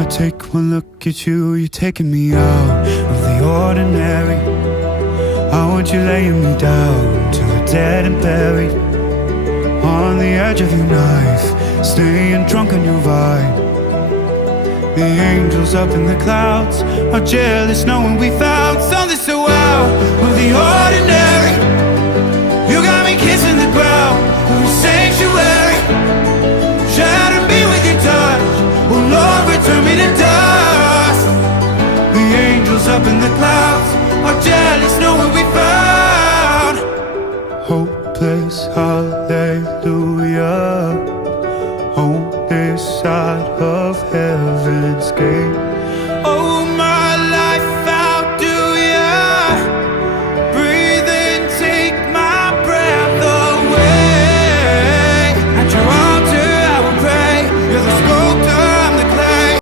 I take one look at you, you're taking me out of the ordinary. I want you laying me down to a dead and buried, on the edge of your knife, staying drunk on your vine. The angels up in the clouds are jealous knowing we found something so out of the ordinary. You got me kissing the ground of a sanctuary, shatter me with your touch, oh Lord, return me to dust. The angels up in the clouds are jealous knowing we found hopeless hallelujah on this side of heaven's gate. Oh,